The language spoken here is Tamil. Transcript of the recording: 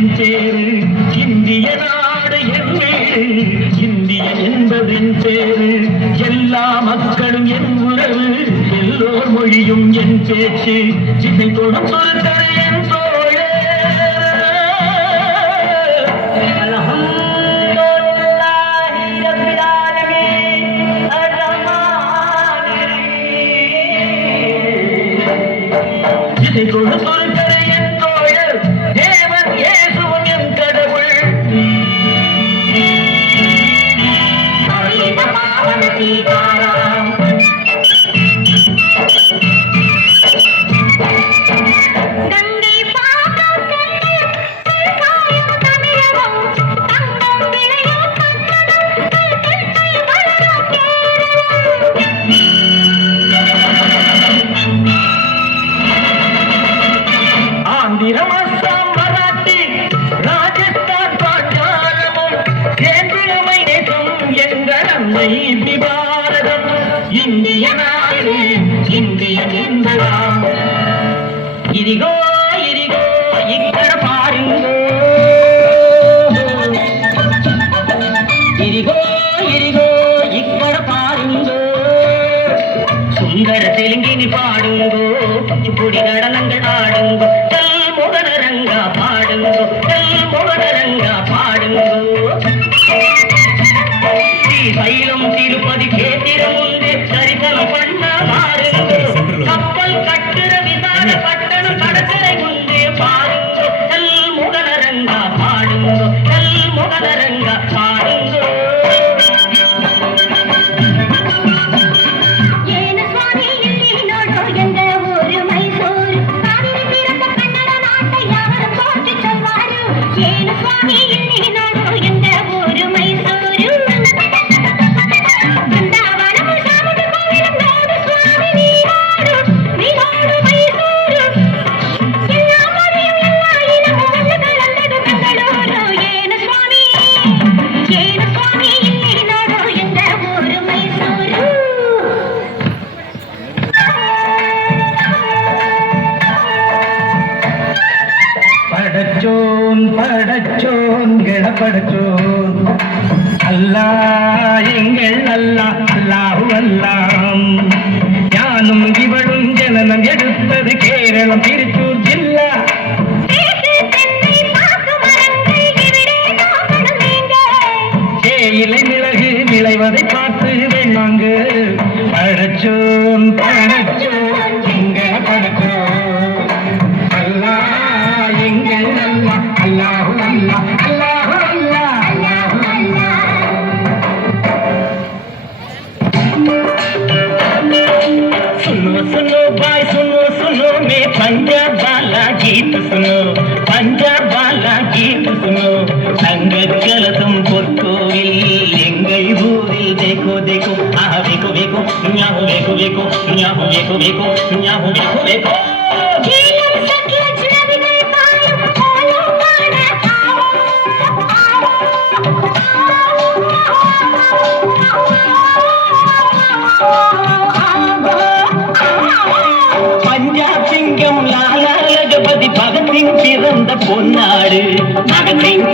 என் பேரு இந்திய நாடு என் வீடு இந்திய என்பதின் பேரு எல்லா மக்களும் என் உறவு எல்லோர் மொழியும் என் பேச்சு இசை கொடுத்தொரு என் தோழே இசை கொடுத்தொரு என் தோழர் தேவன் இயேசுவும் என் கடவுள் ஆந்திரம் அஸ்ஸாம் மராட்டி ராஜஸ்தான் பாஞ்சாலமும் கேந்திரமை நேசம் எங்கள் அன்னை பாரதம் இந்திய நாடு இந்தியன் என்பதாம் இதிகோ இதிகோ இக்கட பாருங்கோ இதிகோ இதிகோ இக்கட பாருங்கோ சுந்தர தெலுங்கினி பாடுங்கோ பச்சுப்பொடி நடனங்கள் ஆடுங்கோ மோகனரங்கா பாடுங்கோ மோகனரங்கா பாடுங்கோ ஸ்ரீசைலம் திருப்பதி கேத்திரம் உண்டு தரிசனம் பண்ண பாருங்கோ கப்பல் கட்டுற விமான பட்டணம் கடற்கரை உண்டு பாருங்கோ மோகனரங்கா பாடுங்கோ மோகனரங்கா பாடுங்கோ படைச்சோன் கிடப்படைச்சோன் அல்லாஹ் எங்கள் அல்லாஹ் அல்லாஹு அல்லாம் ஞானும் இவளும் ஜனனம் எடுத்தது கேரளம் திருச்சூர் ஜில்லா இலை மிளகு விளைவதை பார்த்து வேணாங்கு படைச்சோன் படைச்சோன் எங்கள் படைச்சோன் அல்லாஹ் எங்கள் அல்லாஹ் அல்லாஹு அல்லாஹ் அல்லாஹு அல்லாஹ் அல்லாஹு அல்லாஹ் सुनो सुनो भाई सुनो मैं पंजाब वाला गीत सुनो पंजाब वाला गीत सुनो संगत कलसम பொற்கோவில் எங்கள் ஊரில் देखो देखो आह देखो देखो न्याहो देखो देखो न्याहो देखो देखो न्याहो देखो देखो பஞ்சாப் சிங்கம் லாலா லஜபதி பகத் சிங் பிறந்த பொன்னாடு பகத் சிங்